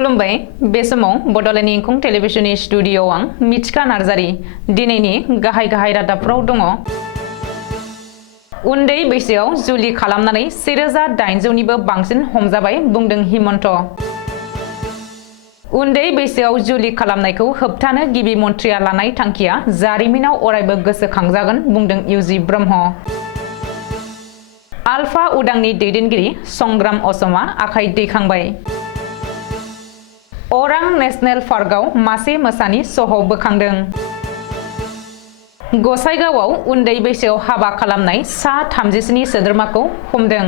खुलुमबाय बे समाव बड'लेण्ड इंखं टेलिभिजननि स्टुडिअ'आव आं मिथिका नार्जारी दिनैनि गाहाय रादाबफोराव दङ। उन्दै बैसोआव जुलि खालामनानै 1800निबो बांसिन हमजाबाय बुंदों हिमन्त। उन्दै बैसोआव जुलि खालामनायखौ होबथानो गिबि मन्थ्रिया लानाय थांखिया जारिमिनाव अरायबो गोसोखांजागोन बुंदों इउजि ब्रह्म। आलफा उदांनि दैदेनगिरि संग्राम असमा आखाइ दैखांबाय। अरां नेशनेल पार्कआव मासे मोसानि सह' बोखांदों। गसाइगावआव उन्दै बैसोआव हाबा खालामनाय सा 37 सोद्रोमाखौ हमदों।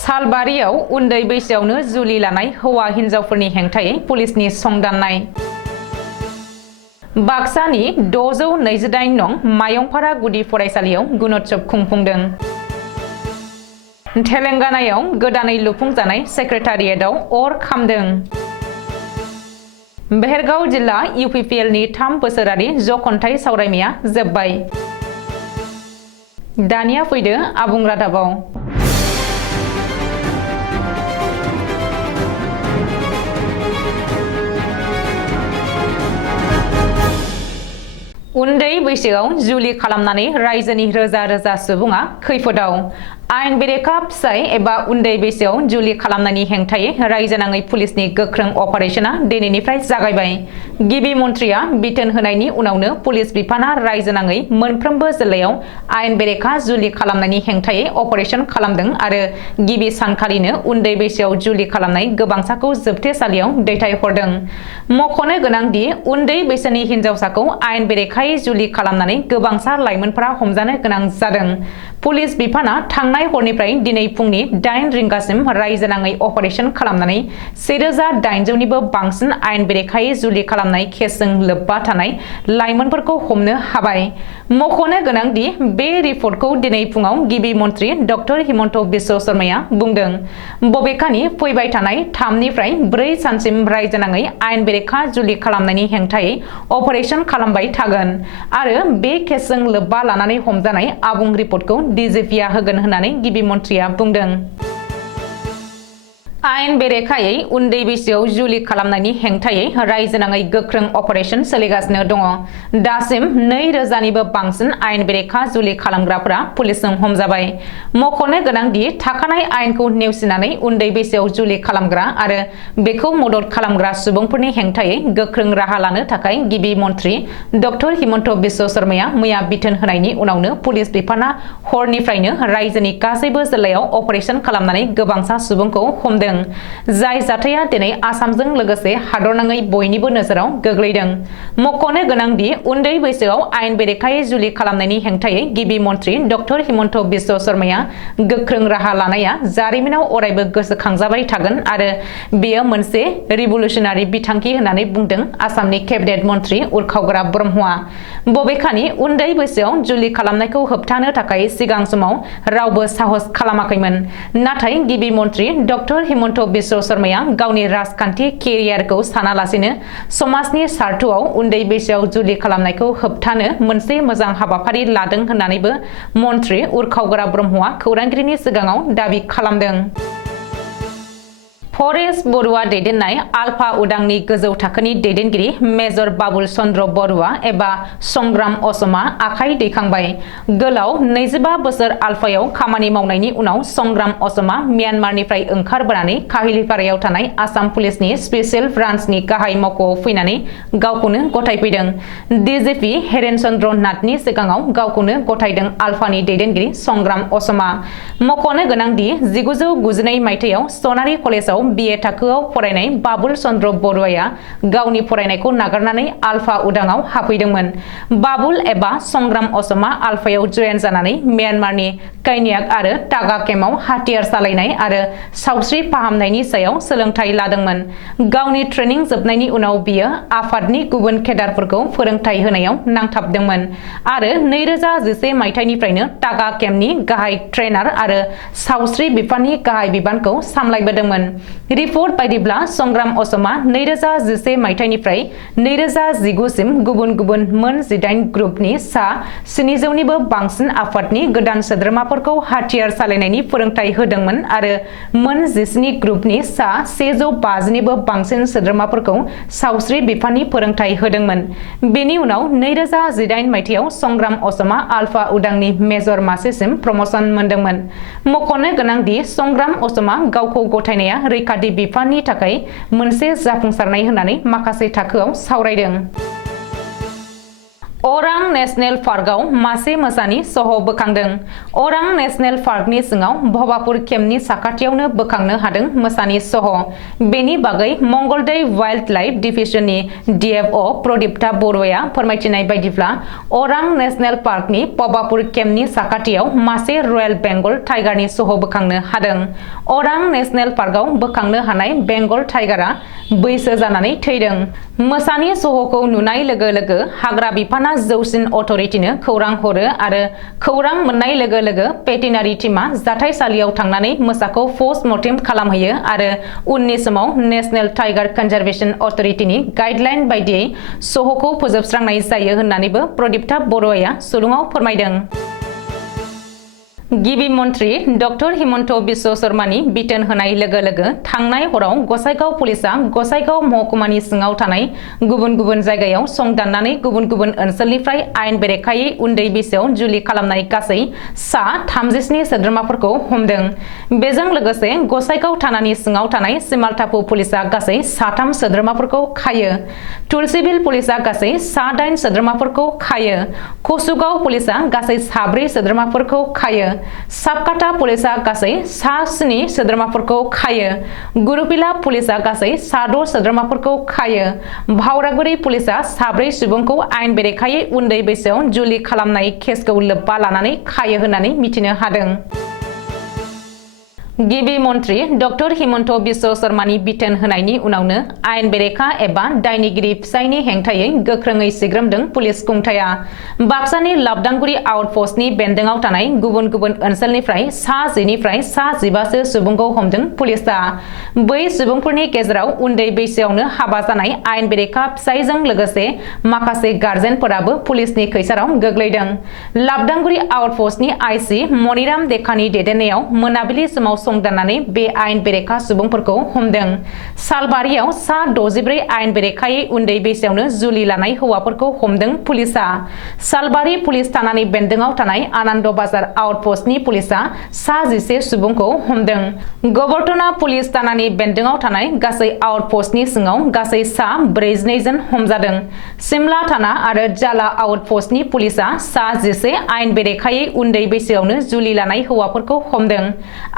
सालबारियाव उन्दै बैसोआवनो जुलि लानाय हौवा हिन्जावफोरनि हेंथायै पुलिसनि संदाननाय। बाक्सानि 628 नं मायंपारा गुदि फरायसालियाव गुणोत्सव खुंफुंदों। तेलेंगानायाव गोदानै लुफुंजानाय सेक्रेटारियेटआव अर खामदों। बेहेरगाव जिल्ला इउपिपिएलनि 3 बोसोरारि जख'न्थाइ सावरायमेया जोब्बाय। दानिया फैदो आबुं रादाबाव। उन्दै बैसोआव जुलि खालामनानै रायजोनि रोजा रोजा सुबुङा खैफोदाव। आयेन बेरेखा फिसाय एबा उन्दै बैसोआव जुलि खालामनायनि हेंथायै रायजोनाङै पुलिसनि गोख्रों अपारेशना दिनैनिफ्राय जागायबाय। गिबि मन्थ्रिया बिथोन होनायनि उनावनो पुलिस बिफाना रायजोनाङै मोनफ्रोमबो जिल्लायाव आयेन बेरेखा जुलि खालामनायनि हेंथायै अपारेशन खालामदों आरो गिबि सानखालिनो उन्दै बैसोआव जुलि खालामनाय गोबांसाखौ जोबथेसालियाव दैथायहरदों। मख'नो गोनांदि उन्दै बैसोनि हिन्जावसाखौ आयेन बेरेखायै जुलि खालामनानै गोबांसा लाइमोनफोरा हमजानो गोनां जादों। पुलिस बिफाना थांनाय हरनिफ्राय दिनै फुंनि 8 रिंगासिम रायजोनाङै अपारेशन खालामनानै 1800निबो बांसिन आयेन बेरेखायै जुलि खालामनाय केसजों लोब्बा थानाय लाइमोनफोरखौ हमनो हाबाय। मख'नो गोनांदि बे रिपर्टखौ दिनै फुङाव गिबि मन्थ्रि डक्टर हिमन्त बिश्व शर्माया बुंदों। बबेखानि फैबाय थानाय 3 निफ्राय 4 सानसिम रायजोनाङै आयेन बेरेखा जुलि खालामनायनि हेंथायै अपारेशन खालामबाय थागोन आरो बे केसजों लोब्बा लानानै हमजानाय आबुं रिपर्टखौ डिजिपिआ होगोन होननानै गिबि मन्थ्रिया बुंदों। आयेन बेरेखायै उन्दै बैसोआव जुलि खालामनायनि हेंथायै रायजोनाङै गोख्रों अपारेशन सोलिगासिनो दङ। दासिम 2000निबो बांसिन आयेन बेरेखा जुलि खालामग्राफोरा पुलिसजों हमजाबाय। मख'नो गोनांदि थाखानाय आयेनखौ नेवसिनानै उन्दै बैसोआव जुलि खालामग्रा आरो बेखौ मदद खालामग्रा सुबुंफोरनि हेंथायै गोख्रों राहा लानो थाखाय गिबि मन्थ्रि डक्टर हिमन्त बिश्व शर्माया मैया बिथोन होनायनि उनावनो पुलिस बिफाना हरनिफ्रायनो रायजोनि गासैबो जिल्लायाव अपारेशन खालामनानै गोबांसा सुबुंखौ हमदों। जाय जाथाया दिनै आसामजों लोगोसे हादरनाङै बयनिबो नोजोराव गोग्लैदों। मख'नो गोनांदि उन्दै बैसोआव आयेन बेरेखायै जुलि खालामनायनि हेंथायै गिबि मन्थ्रि डक्टर हिमन्त बिश्व शर्माया गोख्रों राहा लानाया जारिमिनाव अरायबो गोसोखांजाबाय थागोन आरो बेयो मोनसे रिभलुसनारि बिथांखि होननानै बुंदों आसामनि केबिनेट मन्थ्रि उरखावग्रा ब्रह्मआ। बबेखानि उन्दै बैसोआव जुलि खालामनायखौ होबथानो थाखाय सिगां समाव रावबो साहस खालामाखैमोन। नाथाय गिबि मन्थ्रि डक्टर हिमन्त बिश्व शर्माया गावनि राजखान्थि केरियारखौ सानालासेनो समाजनि स्वार्थआव उन्दै बैसोआव जुलि खालामनायखौ होबथानो मोनसे मोजां हाबाफारि लादों होननानैबो मन्थ्रि उरखावग्रा ब्रह्मआ खौरांगिरिनि सिगाङाव दाबि खालामदों। परेश बरुवा दैदेननाय आलफा उदांनि गोजौ थाखोनि दैदेनगिरि मेजर बाबुल चन्द्र बरुवा एबा संग्राम असमा आखाइ दैखांबाय। गोलाव 25 बोसोर आलफायाव खामानि मावनायनि उनाव संग्राम असमा म्यानमारनिफ्राय ओंखारबोनानै काहिलिपारायाव थानाय आसाम पुलिसनि स्पेशेल ब्रान्चनि गाहाय मावख'आव फैनानै गावखौनो गथायफैदों। डिजिपि हेरेन चन्द्र नाथनि सिगाङाव गावखौनो गथायदों आलफानि दैदेनगिरि संग्राम असमा। मख'नो गोनांदि 1992 मायथाइयाव सनारि कलेजाव BA थाखोआव फरायनाय बाबुल चन्द्र बरुवाया गावनि फरायनायखौ नागारनानै आलफा उदाङाव हाबफैदोंमोन। बाबुल एबा संग्राम असमा आलफायाव जयेन जानानै म्यानमारनि कैन्याक आरो टागा केम्पआव हाथियार सालायनाय आरो सावस्रि फाहामनायनि सायाव सोलोंथाइ लादोंमोन। गावनि ट्रेनिं जोबनायनि उनाव बियो आफादनि गुबुन केडारफोरखौ फोरोंथाइ होनायाव नांथाबदोंमोन आरो 2011 मायथाइनिफ्रायनो टागा केम्पनि गाहाय ट्रेनार आरो सावस्रि बिफाननि गाहाय बिबानखौ सामलायबोदोंमोन। रिपर्ट बायदिब्ला संग्राम असमा 2011 मायथाइनिफ्राय 2019 सिम गुबुन गुबुन मोन 18 ग्रुपनि सा 700 निबो बांसिन आफादनि गोदान सोद्रोमाफोरखौ हाथियार सालायनायनि फोरोंथाय होदोंमोन आरो मोन 17 ग्रुपनि सा 150 निबो बांसिन सोद्रोमाफोरखौ सावस्रि बिफाननि फोरोंथाय होदोंमोन। बेनि उनाव 2018 मायथाइयाव संग्राम असमा आलफा उदांनि मेजर मासिसिम प्रमोशन मोनदोंमोन। मख'नो गोनांदि संग्राम असमा गावखौ गथायनाया रैखाथि बिफाननि थाखाय मोनसे जाफुंसारनाय होननानै माखासे थाखोआव सावरायदों। अरां नेशनेल पार्कआव मासे मोसानि सह बोखांदों। अरां नेशनेल पार्कनि सिङाव भबापुर केम्पनि साखाथियावनो बोखांनो हादों मोसानि सह। बेनि बागै मंगलदै वाइल्ड लाइफ डिभिजननि DFO प्रदीप्ता बरुवाया फोरमायथिनाय बायदिब्ला अरां नेशनेल पार्कनि भबापुर केम्पनि साखाथियाव मासे रयेल बेंगल टाइगारनि सह बोखांनो हादों। अरां नेशनेल पार्कआव बोखांनो हानाय बेंगल टाइगारा बैसो जानानै थैदों। मोसानि सहखौ नुनाय लोगो लोगो हाग्रा बिफाना जौसिन अथ'रिटिनो खौरां हरो आरो खौरां मोननाय लोगो लोगो भेटेनारि टीमा जाथायसालियाव थांनानै मोसाखौ पस्टमर्टेम खालामहैयो आरो उननि समाव नेशनेल टाइगार कनजारभेशन अथ'रिटिनि गाइडलाइन बायदियै सहखौ फोजोबस्रांनाय जायो होननानैबो प्रदीप्ता बरुवाया सुलुङाव फोरमायदों। गिबि मन्थ्रि डक्टर हिमन्त बिश्व शर्मानि बिथोन होनाय लोगो लोगो थांनाय हराव गसाइगाव पुलिसा गसाइगाव महकुमानि सिङाव थानाय गुबुन गुबुन जायगायाव संदाननानै गुबुन गुबुन ओनसोलनिफ्राय आयेन बेरेखायै उन्दै बैसोआव जुलि खालामनाय गासै सा 37 सोद्रोमाफोरखौ हमदों। बेजों लोगोसे गसाइगाव थानानि सिङाव थानाय सिमालटापु पुलिसा गासै 3 सोद्रोमाफोरखौ खायो। तुलसीबिल पुलिसा गासै 8 सोद्रोमाफोरखौ खायो। कसुगाव पुलिसा गासै 4 सोद्रोमाफोरखौ खायो। साबकाटा पुलिसा गासै 7 सोद्रोमाफोरखौ खायो। गुरुपिला पुलिसा गासै 6 सोद्रोमाफोरखौ खायो। भावरागुरि पुलिसा 4 सुबुंखौ आयेन बेरेखायै उन्दै बैसोआव जुलि खालामनाय केसखौ लोब्बा लानानै खायो होननानै मिथिनो हादों। गिबि मन्थ्रि डक्टर हिमन्त बिश्व शर्मानि बिथोन होनायनि उनावनो आयेन बेरेखा एबा दायनिगिरि फिसायनि हेंथायै गोख्रोङै सिग्रोमदों पुलिस खुंथाया। बाक्सानि लाबदांगुरि आउटपस्टनि बेन्दोङाव थानाय गुबुन गुबुन ओनसोलनिफ्राय सा 10 निफ्राय सा 15 सुबुंखौ हमदों पुलिसा। बै सुबुंफोरनि गेजेराव उन्दै बैसोआवनो हाबा जानाय आयेन बेरेखा फिसायजों लोगोसे माखासे गार्जेनफोराबो पुलिसनि खैसाराव गोग्लैदों। लाबदांगुरि आउटपस्टनि आइसि मनिराम देकानि दैदेननायाव मोनाबिलि समाव संदाननानै बे आयेन बेरेखा सुबुंफोरखौ हमदों। सालबारियाव सा 64 आयेन बेरेखायै उन्दै बैसोआवनो जुलि लानाय हौवाफोरखौ हमदों पुलिसा। सालबारि पुलिस थानानि बेन्दोङाव थानाय आनन्द बाजार आउटपस्टनि पुलिसा सा 11 सुबुंखौ हमदों। गबर्धना पुलिस थानानि बेन्दोङाव थानाय गासै आउटपस्टनि सिङाव गासै सा 42 जन हमजादों। सिमला थाना आरो जाला आउटपस्टनि पुलिसा सा 11 आयेन बेरेखायै उन्दै बैसोआवनो जुलि लानाय हौवाफोरखौ हमदों।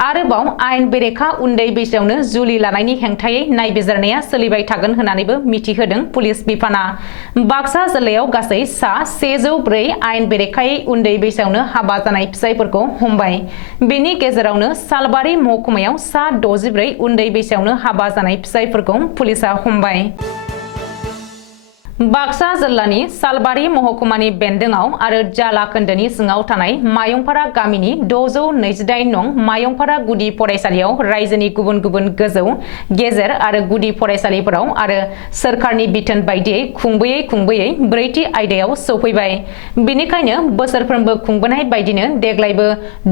आरोबाव आयेन बेरेखा उन्दै बैसोआवनो जुलि लानायनि हेंथायै नायबिजिरनाया सोलिबाय थागोन होननानैबो मिथिहोदों पुलिस बिफाना। बाक्सा जिल्लायाव गासै सा 104 आयेन बेरेखायै उन्दै बैसोआवनो हाबा जानाय फिसायफोरखौ हमबाय। बेनि गेजेरावनो सालबारि महकुमायाव सा 64 उन्दै बैसोआवनो हाबा जानाय फिसायफोरखौ पुलिसा हमबाय। बाक्सा जिल्लानि सालबारि महकुमानि बेन्दोङाव आरो जाला खोन्दोनि सिङाव थानाय मायंपारा गामिनि 628 नं मायंपारा गुदि फरायसालियाव रायजोनि गुबुन गुबुन गोजौ गेजेर आरो गुदि फरायसालिफोराव आरो सोरखारनि बिथोन बायदियै खुंबोयै ब्रैथि आयदायाव सौफैबाय। बेनिखायनो बोसोरफ्रोमबो खुंबोनाय बायदिनो देग्लायबो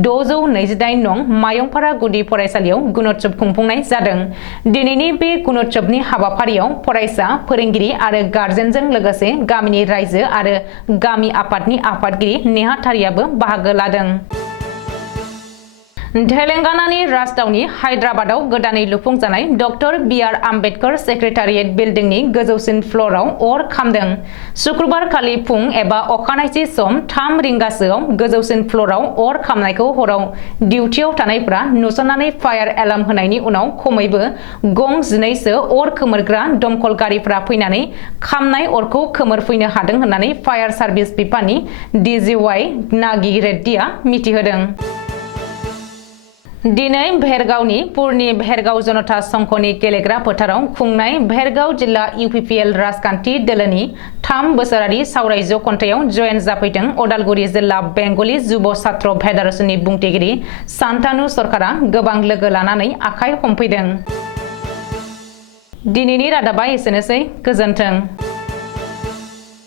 628 नं मायंपारा गुदि फरायसालियाव गुणोत्सव खुंफुंनाय जादों। दिनैनि बे गुणोत्सवनि हाबाफारियाव फरायसा फोरोंगिरि आरो गार्जेन जों लोगोसे गामिनि रायजो आरो गामि आफादनि आफादगिरि नेहाथारियाबो बाहागो लादों। तेलेंगानानि राजधानी हायद्राबादाव गोदानै लुफुंजानाय डक्टर बि.आर. आम्बेडकर सेक्रेटारियेट बिल्डिंनि गोजौसिन फ्ल'राव अर खामदों। शुक्रबारखालि फुं एबा अखानायसि सम 3 रिंगासोआव गोजौसिन फ्ल'राव अर खामनायखौ हराव डिउटियाव थानायफ्रा नुसननानै फायार एलार्म होनायनि उनाव खमैबो गं 12 अर खोमोरग्रा दमकल गारिफ्रा फैनानै खामनाय अरखौ खोमोरफैनो हादों होननानै फायार सार्भिस बिफाननि DGY नागी रेड्डीआ मिथिहोदों। दिनै भेरगावनि पुरनि भेरगाव जनता संघनि गेलेग्रा फोथाराव खुंनाय भेरगाव जिल्ला UPPL राजखान्थि दोलोनि 3 बोसोरारि सावराय जखन्थायाव जयेन जाफैदों अदालगुरि जिल्ला बेंगलि जुब छात्र फेडारेशननि बुंथिगिरि सान्तानु सरकारा गोबां लोगो लानानै आखाइ हमफैदों। दिनैनि रादाबा एसेनोसै गोजोन्थों।